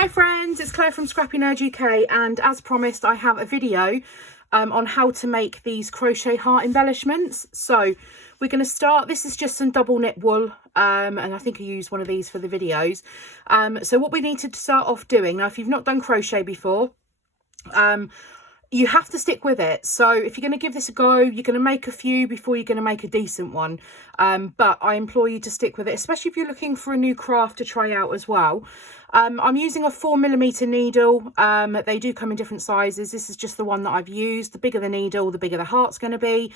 Hi friends, it's Claire from scrappynerduk, and as promised I have a video on how to make these crochet heart embellishments. So we're going to start, this is just some double knit wool, and I think I used one of these for the videos. So what we need to start off doing, now if you've not done crochet before, you have to stick with it. So if you're going to give this a go, you're going to make a few before you're going to make a decent one. But I implore you to stick with it, especially if you're looking for a new craft to try out as well. I'm using a 4mm needle. They do come in different sizes. This is just the one that I've used. The bigger the needle, the bigger the heart's going to be.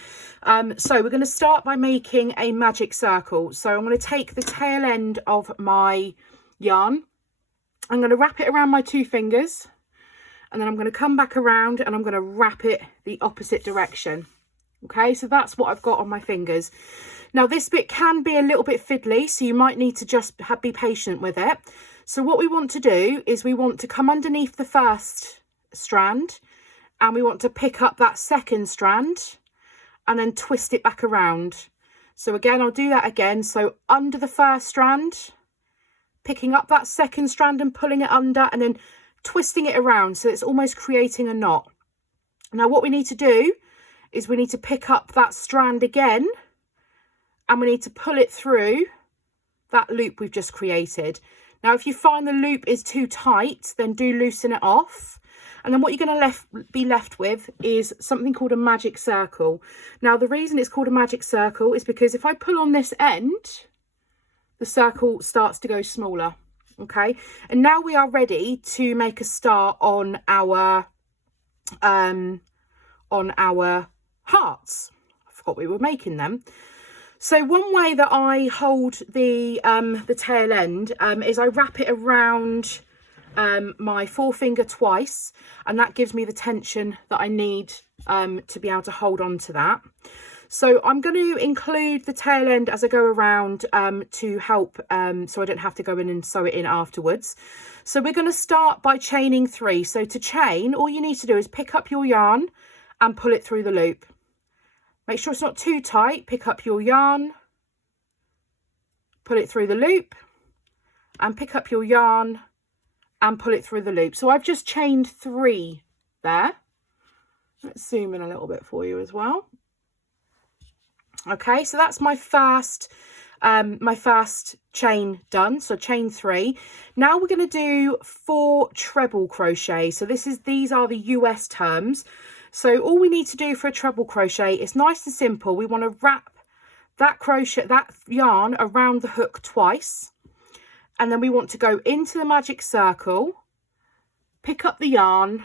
So we're going to start by making a magic circle. So I'm going to take the tail end of my yarn. I'm going to wrap it around my 2 fingers. And then I'm going to come back around and I'm going to wrap it the opposite direction. Okay, so that's what I've got on my fingers. Now this bit can be a little bit fiddly, so you might need to just be patient with it. So what we want to do is we want to come underneath the first strand and we want to pick up that second strand and then twist it back around. So again, I'll do that again. So under the first strand, picking up that second strand and pulling it under, and then twisting it around so it's almost creating a knot. Now what we need to do is we need to pick up that strand again and we need to pull it through that loop we've just created. Now if you find the loop is too tight, then do loosen it off, and then what you're going to be left with is something called a magic circle. Now the reason it's called a magic circle is because if I pull on this end, the circle starts to go smaller. Okay, and now we are ready to make a start on our hearts. I forgot we were making them. So one way that I hold the tail end is I wrap it around my forefinger twice, and that gives me the tension that I need to be able to hold on to that. So I'm going to include the tail end as I go around to help, so I don't have to go in and sew it in afterwards. So we're going to start by chaining 3. So to chain, all you need to do is pick up your yarn and pull it through the loop. Make sure it's not too tight. Pick up your yarn, pull it through the loop, and pick up your yarn and pull it through the loop. So I've just chained 3 there. Let's zoom in a little bit for you as well. Okay, so that's my first chain done. So chain 3. Now we're going to do 4 treble crochet. So these are the US terms. So all we need to do for a treble crochet is nice and simple. We want to wrap that yarn around the hook twice, and then we want to go into the magic circle, pick up the yarn.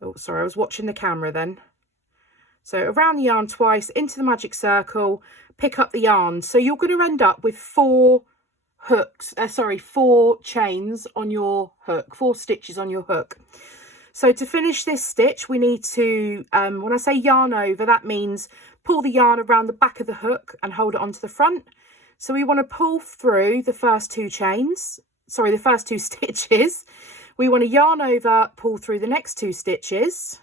Oh, sorry, I was watching the camera then. So around the yarn twice, into the magic circle, pick up the yarn. So you're going to end up with 4 chains on your hook, 4 stitches on your hook. So to finish this stitch, we need to, when I say yarn over, that means pull the yarn around the back of the hook and hold it onto the front. So we want to pull through the first 2 stitches. We want to yarn over, pull through the next 2 stitches.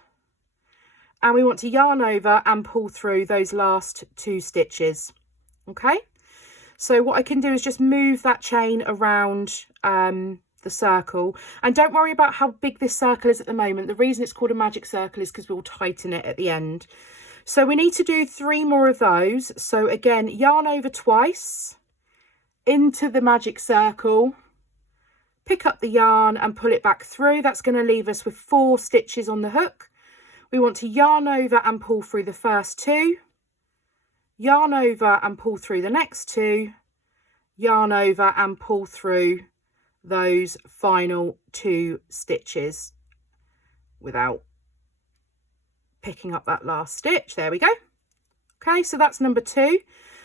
And we want to yarn over and pull through those last 2 stitches. Okay, so what I can do is just move that chain around the circle, and don't worry about how big this circle is at the moment. The reason it's called a magic circle is because we'll tighten it at the end. So we need to do 3 more of those. So again, yarn over twice, into the magic circle, pick up the yarn and pull it back through. That's going to leave us with 4 stitches on the hook. We want to yarn over and pull through the first 2, yarn over and pull through the next 2, yarn over and pull through those final 2 stitches without picking up that last stitch. There we go. Okay, so that's number 2.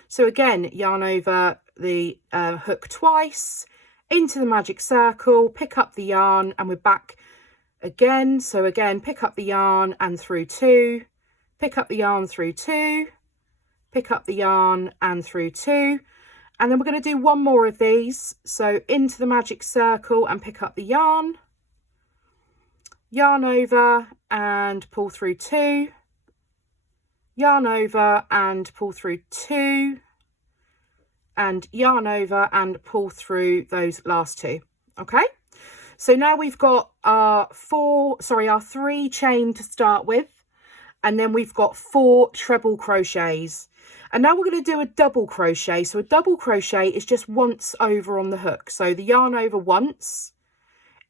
So again, yarn over the hook twice, into the magic circle, pick up the yarn, and we're back again. So again, pick up the yarn and through 2, pick up the yarn through 2, pick up the yarn and through 2, and then we're going to do 1 more of these. So into the magic circle and pick up the yarn, yarn over and pull through 2, yarn over and pull through 2, and yarn over and pull through those last 2. Okay, So now we've got our 3 chain to start with, and then we've got 4 treble crochets. And now we're going to do a double crochet. So a double crochet is just once over on the hook. So the yarn over once,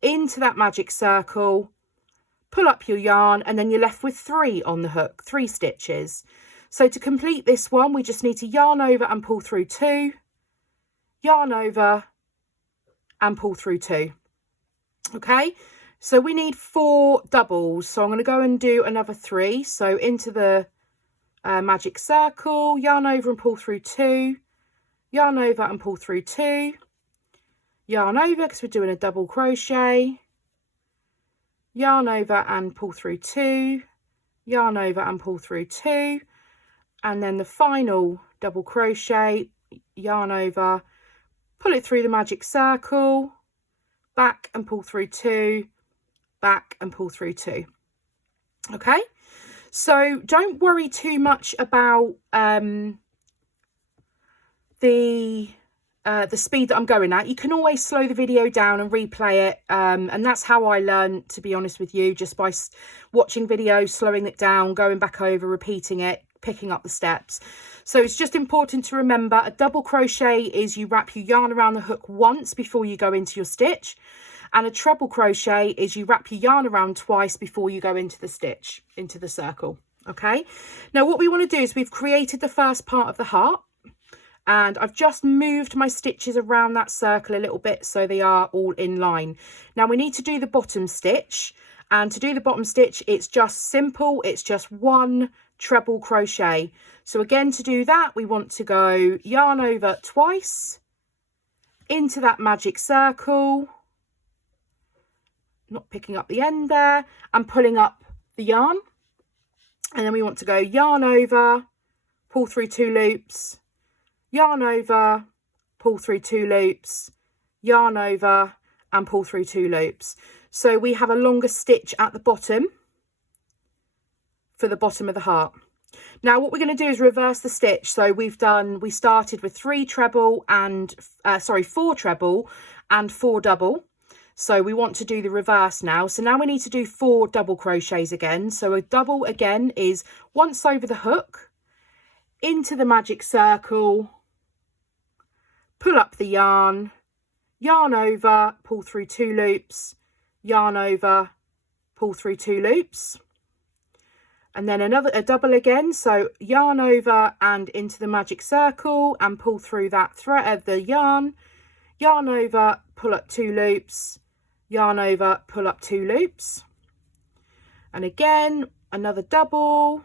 into that magic circle, pull up your yarn, and then you're left with 3 on the hook, 3 stitches. So to complete this one, we just need to yarn over and pull through 2, yarn over and pull through 2. Okay, so we need 4 doubles. So I'm going to go and do another 3. So into the magic circle, yarn over and pull through 2, yarn over and pull through 2, yarn over because we're doing a double crochet, yarn over and pull through 2, yarn over and pull through 2, and then the final double crochet, yarn over, pull it through the magic circle, back and pull through 2, back and pull through 2. Okay, so don't worry too much about the speed that I'm going at. You can always slow the video down and replay it, and that's how I learned, to be honest with you, just by watching videos, slowing it down, going back over, repeating it, picking up the steps. So it's just important to remember a double crochet is you wrap your yarn around the hook once before you go into your stitch, and a treble crochet is you wrap your yarn around twice before you go into the stitch, into the circle. Okay, now what we want to do is we've created the first part of the heart, and I've just moved my stitches around that circle a little bit so they are all in line. Now we need to do the bottom stitch, and to do the bottom stitch it's just simple, it's just 1 treble crochet. So again, to do that we want to go yarn over twice, into that magic circle, not picking up the end there, and pulling up the yarn, and then we want to go yarn over, pull through 2 loops, yarn over, pull through 2 loops, yarn over and pull through 2 loops. So we have a longer stitch at the bottom for the bottom of the heart. Now what we're going to do is reverse the stitch. So we started with 4 treble and 4 double. So we want to do the reverse now. So now we need to do 4 double crochets again. So a double again is once over the hook, into the magic circle, pull up the yarn, yarn over, pull through 2 loops, yarn over, pull through 2 loops, and then a double again. So yarn over and into the magic circle and pull through that thread of the yarn, yarn over, pull up 2 loops, yarn over, pull up 2 loops, and again another double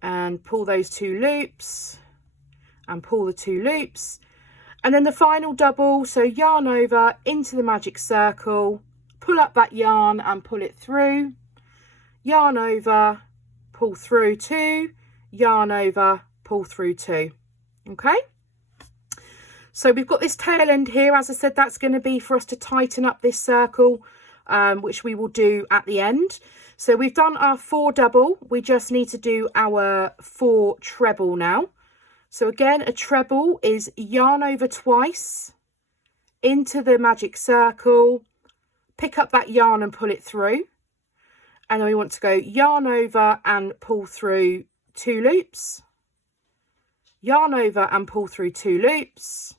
and pull those 2 loops and pull the 2 loops, and then the final double. So yarn over into the magic circle, pull up that yarn and pull it through, yarn over, pull through 2, yarn over, pull through 2. Okay, so we've got this tail end here. As I said, that's going to be for us to tighten up this circle, which we will do at the end. So we've done our 4 double, we just need to do our 4 treble now. So again, a treble is yarn over twice, into the magic circle, pick up that yarn and pull it through, and then we want to go yarn over and pull through 2 loops, yarn over and pull through 2 loops,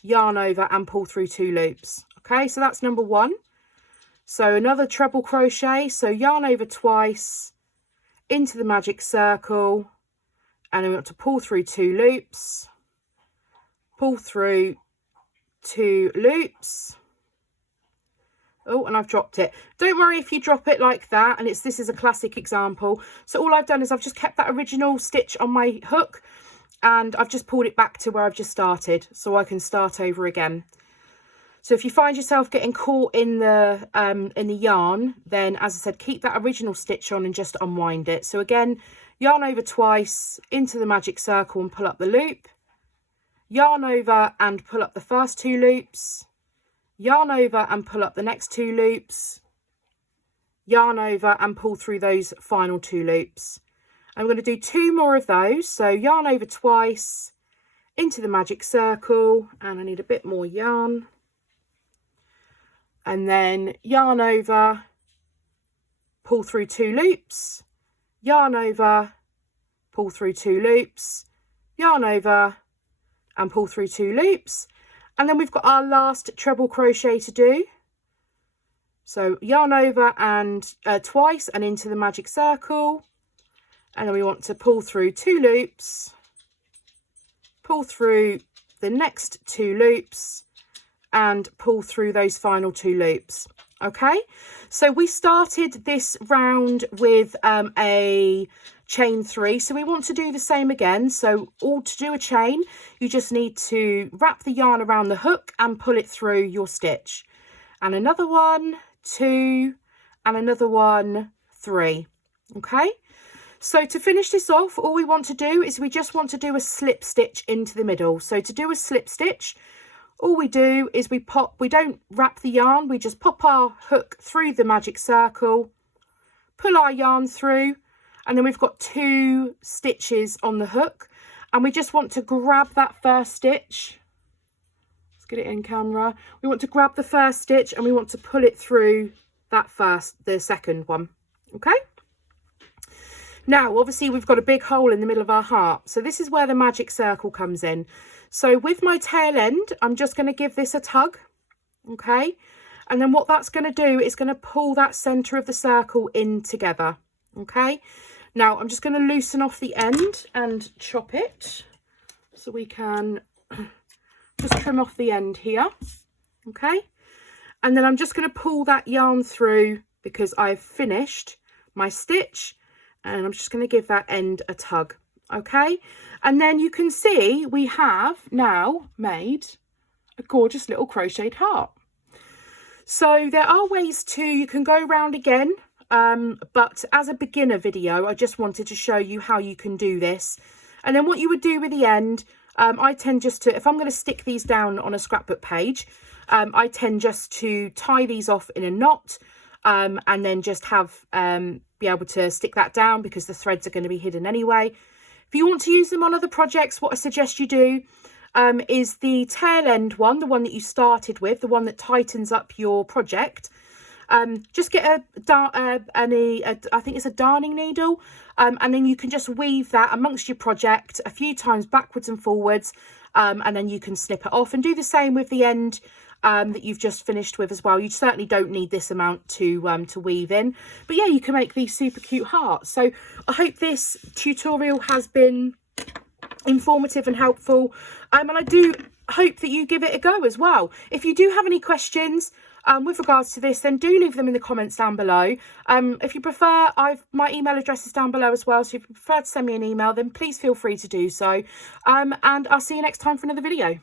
yarn over and pull through 2 loops. Okay, so that's number 1. So another treble crochet, so yarn over twice, into the magic circle, and then we want to pull through 2 loops, pull through 2 loops. Oh, and I've dropped it. Don't worry if you drop it like that, and this is a classic example. So all I've done is I've just kept that original stitch on my hook, and I've just pulled it back to where I've just started, so I can start over again. So if you find yourself getting caught in the yarn, then as I said, keep that original stitch on and just unwind it. So again, yarn over twice, into the magic circle and pull up the loop, yarn over and pull up the first 2 loops, yarn over and pull up the next 2 loops, yarn over and pull through those final 2 loops. I'm going to do 2 more of those. So yarn over twice, into the magic circle, and I need a bit more yarn, and then yarn over, pull through 2 loops, yarn over, pull through 2 loops, yarn over, and pull through 2 loops. And then we've got our last treble crochet to do. So yarn over and twice and into the magic circle. And then we want to pull through 2 loops, pull through the next 2 loops, and pull through those final 2 loops. Okay, so we started this round with a chain 3, so we want to do the same again. So all to do a chain, you just need to wrap the yarn around the hook and pull it through your stitch, and another 1, 2, and another 1, 3. Okay, so to finish this off, all we want to do is we just want to do a slip stitch into the middle. So to do a slip stitch, all we do is we don't wrap the yarn, we just pop our hook through the magic circle, pull our yarn through, and then we've got 2 stitches on the hook, and we just want to grab that first stitch. Let's get it in camera. We want to grab the first stitch and we want to pull it through the second one. Okay. Now, obviously, we've got a big hole in the middle of our heart, so this is where the magic circle comes in. So with my tail end, I'm just going to give this a tug, okay? And then what that's going to do is going to pull that centre of the circle in together, okay? Now, I'm just going to loosen off the end and chop it so we can just trim off the end here, okay? And then I'm just going to pull that yarn through because I've finished my stitch, and I'm just going to give that end a tug. Okay, and then you can see we have now made a gorgeous little crocheted heart. So there are ways you can go round again, but as a beginner video, I just wanted to show you how you can do this. And then what you would do with the end, I tend just to, if I'm going to stick these down on a scrapbook page, I tend just to tie these off in a knot, and then just have be able to stick that down because the threads are going to be hidden anyway. If you want to use them on other projects, what I suggest you do is the tail end one, the one that you started with, the one that tightens up your project. Just get I think it's a darning needle, and then you can just weave that amongst your project a few times backwards and forwards, and then you can snip it off and do the same with the end that you've just finished with as well. You certainly don't need this amount to weave in, but yeah, you can make these super cute hearts. So I hope this tutorial has been informative and helpful, and I do hope that you give it a go as well. If you do have any questions with regards to this, then do leave them in the comments down below. If you prefer, my email address is down below as well, so if you prefer to send me an email, then please feel free to do so, and I'll see you next time for another video.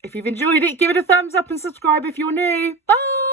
If you've enjoyed it, give it a thumbs up and subscribe if you're new. Bye!